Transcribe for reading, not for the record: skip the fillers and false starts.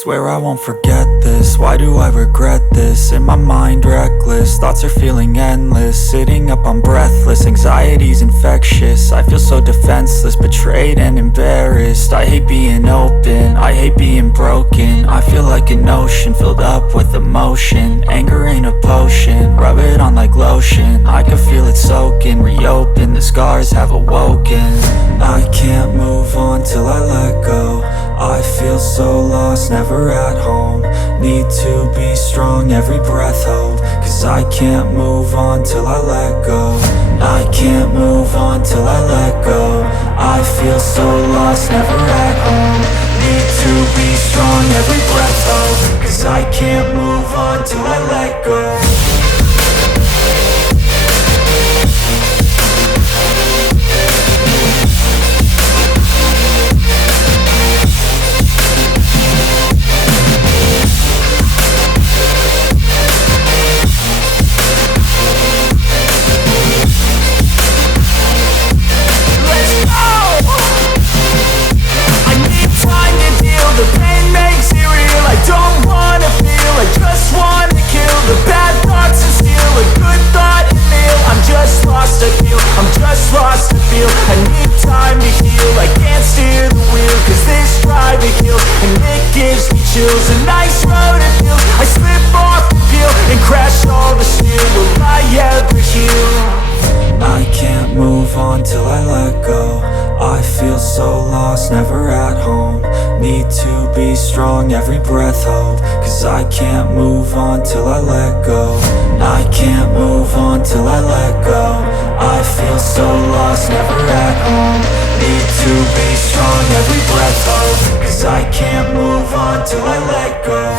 Swear I won't forget this, why do I regret this? In my mind reckless, thoughts are feeling endless. Sitting up, I'm breathless, anxiety's infectious. I feel so defenseless, betrayed and embarrassed. I hate being open, I hate being broken. I feel like an ocean, filled up with emotion. Anger ain't a potion, rub it on like lotion. I can feel it soaking, reopen, the scars have awoken. I can't move on till I let go. I feel so lost, never at home. Need to be strong, every breath hold. Cause I can't move on till I let go. I can't move on till I let go. I feel so lost, never at home. Need to be strong, every breath hold. Cause I can't move on till I let go. The pain makes it real, I don't wanna feel, I just wanna kill the bad thoughts and steal a good thought and feel. I'm just lost, I feel, I'm just lost, I feel. I need time to heal, I can't steer the wheel. Cause this drive it kills, and it gives me chills. A nice road it feels, I slip off the peel and crash all the steel. Will I ever heal? I can't move on till I let go. I feel so lost, never at home. Need to be strong, every breath hold. Cause I can't move on till I let go. I can't move on till I let go. I feel so lost, never at home. Need to be strong, every breath hold. Cause I can't move on till I let go.